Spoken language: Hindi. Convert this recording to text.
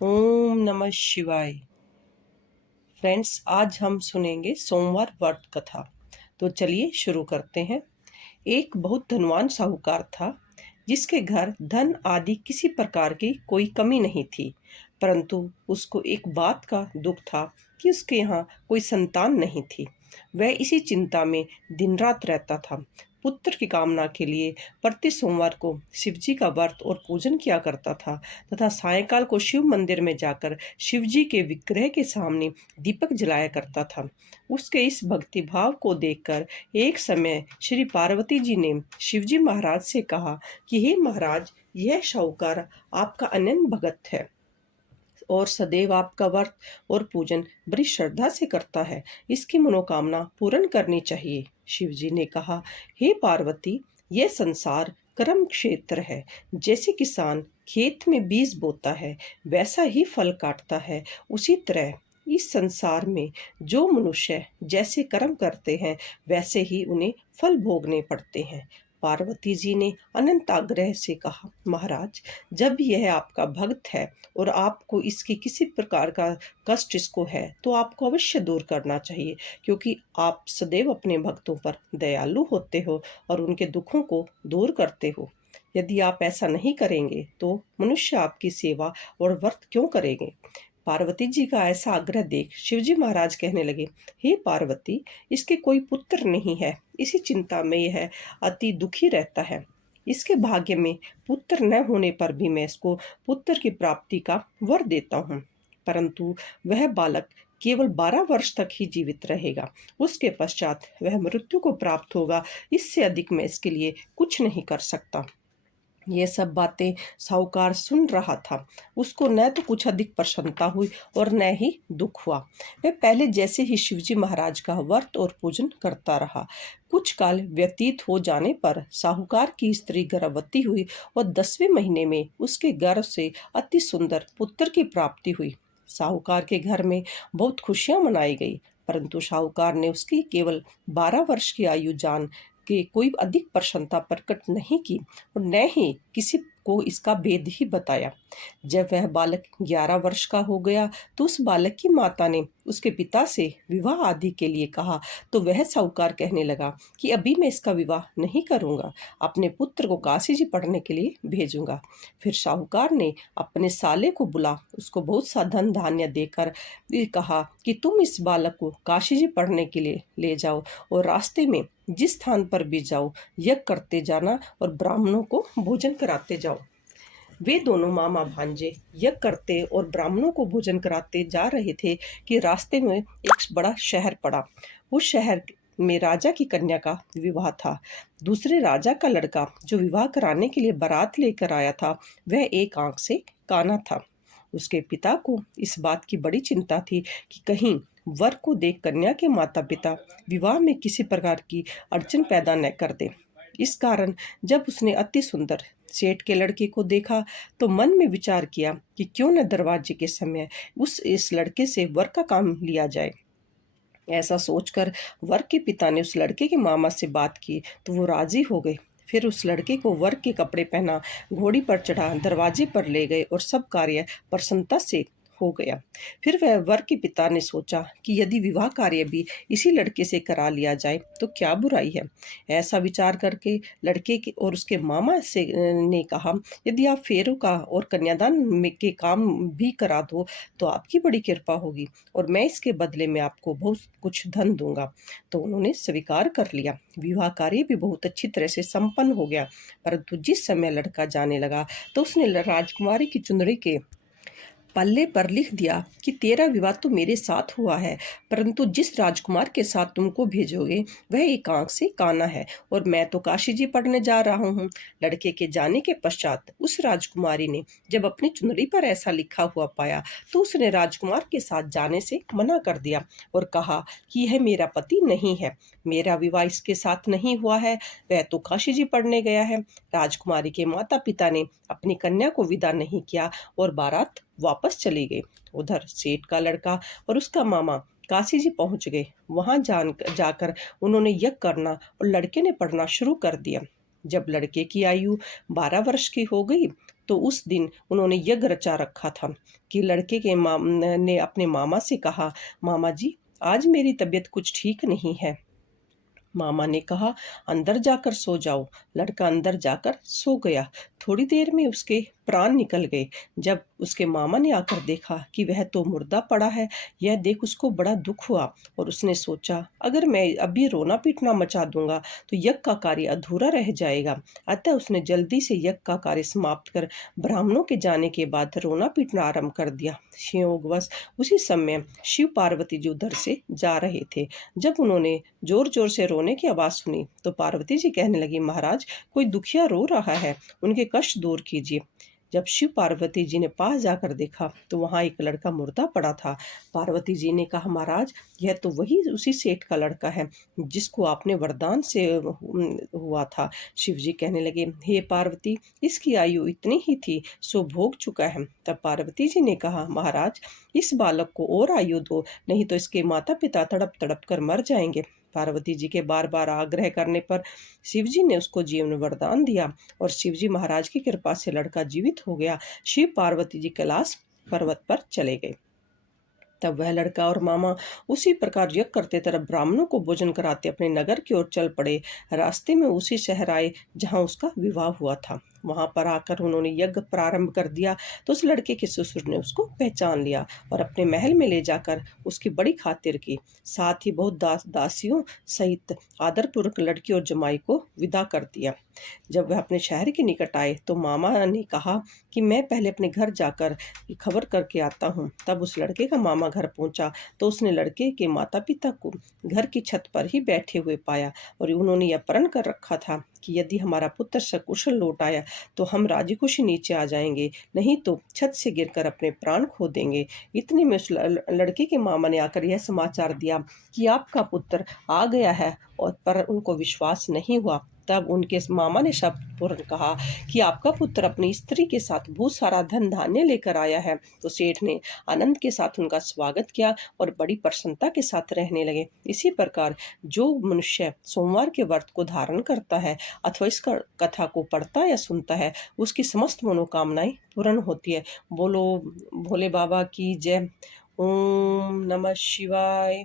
ओम नमः शिवाय। फ्रेंड्स, आज हम सुनेंगे सोमवार व्रत कथा। तो चलिए शुरू करते हैं। एक बहुत धनवान साहूकार था, जिसके घर धन आदि किसी प्रकार की कोई कमी नहीं थी। परंतु उसको एक बात का दुख था कि उसके यहाँ कोई संतान नहीं थी। वह इसी चिंता में दिन रात रहता था। पुत्र की कामना के लिए प्रति सोमवार को शिव जी का व्रत और पूजन किया करता था तथा सायंकाल को शिव मंदिर में जाकर शिव जी के विग्रह के सामने दीपक जलाया करता था। उसके इस भक्ति भाव को देखकर एक समय श्री पार्वती जी ने शिवजी महाराज से कहा कि हे महाराज, यह शाहूकार आपका अनन्य भगत है और सदैव आपका व्रत और पूजन बड़ी श्रद्धा से करता है। इसकी मनोकामना पूर्ण करनी चाहिए। शिवजी ने कहा, हे पार्वती, यह संसार कर्म क्षेत्र है। जैसे किसान खेत में बीज बोता है, वैसा ही फल काटता है। उसी तरह इस संसार में जो मनुष्य जैसे कर्म करते हैं, वैसे ही उन्हें फल भोगने पड़ते हैं। पार्वती जी ने अनंत आग्रह से कहा, महाराज, जब यह आपका भक्त है और आपको इसकी किसी प्रकार का कष्ट इसको है, तो आपको अवश्य दूर करना चाहिए, क्योंकि आप सदैव अपने भक्तों पर दयालु होते हो और उनके दुखों को दूर करते हो। यदि आप ऐसा नहीं करेंगे तो मनुष्य आपकी सेवा और व्रत क्यों करेंगे। पार्वती जी का ऐसा आग्रह देख शिवजी महाराज कहने लगे, हे पार्वती, इसके कोई पुत्र नहीं है। इसी चिंता में यह अति दुखी रहता है। इसके भाग्य में पुत्र न होने पर भी मैं इसको पुत्र की प्राप्ति का वर देता हूँ, परंतु वह बालक केवल 12 वर्ष तक ही जीवित रहेगा। उसके पश्चात वह मृत्यु को प्राप्त होगा। इससे अधिक मैं इसके लिए कुछ नहीं कर सकता। ये सब बातें साहूकार सुन रहा था। उसको न तो कुछ अधिक प्रसन्नता हुई और न ही दुख हुआ। वह पहले जैसे ही शिवजी महाराज का व्रत और पूजन करता रहा। कुछ काल व्यतीत हो जाने पर साहूकार की स्त्री गर्भवती हुई और 10वें महीने में उसके गर्भ से अति सुंदर पुत्र की प्राप्ति हुई। साहूकार के घर में बहुत खुशियां मनाई गई, परंतु साहूकार ने उसकी केवल 12 वर्ष की आयु जान के कोई अधिक प्रसन्नता प्रकट नहीं की और न ही किसी को इसका भेद ही बताया। जब वह बालक 11 वर्ष का हो गया तो उस बालक की माता ने उसके पिता से विवाह आदि के लिए कहा, तो वह साहूकार कहने लगा कि अभी मैं इसका विवाह नहीं करूंगा, अपने पुत्र को काशी जी पढ़ने के लिए भेजूंगा। फिर साहूकार ने अपने साले को बुला उसको बहुत सा धन धान्य देकर कहा कि तुम इस बालक को काशी जी पढ़ने के लिए ले जाओ और रास्ते में जिस स्थान पर भी जाओ यज्ञ करते जाना और ब्राह्मणों को भोजन कराते जाओ। वे दोनों मामा भांजे यज्ञ करते और ब्राह्मणों को भोजन कराते जा रहे थे कि रास्ते में एक बड़ा शहर पड़ा। उस शहर में राजा की कन्या का विवाह था। दूसरे राजा का लड़का जो विवाह कराने के लिए बारात लेकर आया था, वह एक आंख से काना था। उसके पिता को इस बात की बड़ी चिंता थी कि कहीं वर को देख कन्या के माता पिता विवाह में किसी प्रकार की अड़चन पैदा न कर दे। इस कारण जब उसने अति सुंदर सेठ के लड़के को देखा तो मन में विचार किया कि क्यों न दरवाजे के समय इस लड़के से वर का काम लिया जाए। ऐसा सोचकर वर के पिता ने उस लड़के के मामा से बात की तो वो राजी हो गए। फिर उस लड़के को वर के कपड़े पहना, घोड़ी पर चढ़ा, दरवाजे पर ले गए और सब कार्य प्रसन्नता से हो गया। फिर वह वर के पिता ने सोचा कि यदि विवाह कार्य भी इसी लड़के से करा लिया जाए तो क्या बुराई है। ऐसा विचार करके लड़के के और उसके मामा से ने कहा, यदि आप फेरों का और कन्यादान में के काम भी करा दो तो आपकी बड़ी कृपा होगी और मैं इसके बदले में आपको बहुत कुछ धन दूंगा। तो उन्होंने स्वीकार कर लिया। विवाह कार्य भी बहुत अच्छी तरह से संपन्न हो गया। परंतु जिस समय लड़का जाने लगा तो उसने राजकुमारी की चुंदड़ी के पल्ले पर लिख दिया कि तेरा विवाह तो मेरे साथ हुआ है, परंतु जिस राजकुमार के साथ तुमको भेजोगे वह एक आंख से काना है और मैं तो काशी जी पढ़ने जा रहा हूँ। लड़के के जाने के पश्चात उस राजकुमारी ने जब अपनी चुनरी पर ऐसा लिखा हुआ पाया तो उसने राजकुमार के साथ जाने से मना कर दिया और कहा कि यह मेरा पति नहीं है, मेरा विवाह इसके साथ नहीं हुआ है, वह तो काशी जी पढ़ने गया है। राजकुमारी के माता पिता ने अपनी कन्या को विदा नहीं किया और बारात वापस चली गई। उधर सेठ का लड़का और उसका मामा काशी जी पहुंच गए। वहां जाकर उन्होंने यज्ञ करना और लड़के ने पढ़ना शुरू कर दिया। जब लड़के की आयु 12 वर्ष की हो गई तो उस दिन उन्होंने यज्ञ रचा रखा था कि लड़के के ने अपने मामा से कहा, मामा जी आज मेरी तबीयत कुछ ठीक नहीं है। मामा ने कहा, अंदर जाकर सो जाओ। लड़का अंदर जाकर सो गया। थोड़ी देर में उसके प्राण निकल गए। जब उसके मामा ने आकर देखा कि वह तो मुर्दा पड़ा है, यह देख उसको बड़ा दुख हुआ और उसने सोचा, अगर मैं अभी रोना पीटना मचा दूंगा तो यज्ञ का कार्य अधूरा रह जाएगा। अतः उसने जल्दी से यज्ञ का कार्य समाप्त कर ब्राह्मणों के जाने के बाद रोना पीटना आरंभ कर दिया। संयोगवश उसी समय शिव पार्वती जी उधर से जा रहे थे। जब उन्होंने जोर जोर से रोने की आवाज सुनी तो पार्वती जी कहने लगी, महाराज कोई दुखिया रो रहा है, उनके कष्ट दूर कीजिए। जब शिव पार्वती जी ने पास जाकर देखा तो वहां एक लड़का मुर्दा पड़ा था। पार्वती जी ने कहा, महाराज यह तो वही उसी सेठ का लड़का है जिसको आपने वरदान से हुआ था। शिव जी कहने लगे, हे पार्वती इसकी आयु इतनी ही थी, सो भोग चुका है। तब पार्वती जी ने कहा, महाराज इस बालक को और आयु दो, नहीं तो इसके माता पिता तड़प तड़प कर मर जाएंगे। पार्वती जी के बार बार आग्रह करने पर शिव जी ने उसको जीवन वरदान दिया और शिव जी महाराज की कृपा से लड़का जीवित हो गया। शिव पार्वती जी कैलाश पर्वत पर चले गए। तब वह लड़का और मामा उसी प्रकार यज्ञ करते तरफ ब्राह्मणों को भोजन कराते अपने नगर की ओर चल पड़े। रास्ते में उसी शहर आए जहां उसका विवाह हुआ था। वहां पर आकर उन्होंने यज्ञ प्रारंभ कर दिया तो उस लड़के के ससुर ने उसको पहचान लिया और अपने महल में ले जाकर उसकी बड़ी खातिर की। साथ ही बहुत दासियों सहित आदरपूर्वक लड़की और जमाई को विदा कर दिया। जब वह अपने शहर के निकट आए तो मामा ने कहा कि मैं पहले अपने घर जाकर खबर करके आता हूँ। तब उस लड़के का मामा घर पहुंचा तो उसने लड़के के माता पिता को घर की छत पर ही बैठे हुए पाया और उन्होंने यह प्रण कर रखा था कि यदि हमारा पुत्र सकुशल लौट आया तो हम राजी खुशी नीचे आ जाएंगे, नहीं तो छत से गिरकर अपने प्राण खो देंगे। इतने में उस लड़के के मामा ने आकर यह समाचार दिया कि आपका पुत्र आ गया है, और पर उनको विश्वास नहीं हुआ। तब उनके मामा ने शब्द पूर्ण कहा कि आपका पुत्र अपनी स्त्री के साथ बहुत सारा धन धान्य लेकर आया है। तो सेठ ने आनंद के साथ उनका स्वागत किया और बड़ी प्रसन्नता के साथ रहने लगे। इसी प्रकार जो मनुष्य सोमवार के व्रत को धारण करता है अथवा इस कथा को पढ़ता या सुनता है, उसकी समस्त मनोकामनाएं पूर्ण होती है। बोलो भोले बाबा की जय। ओम नमः शिवाय।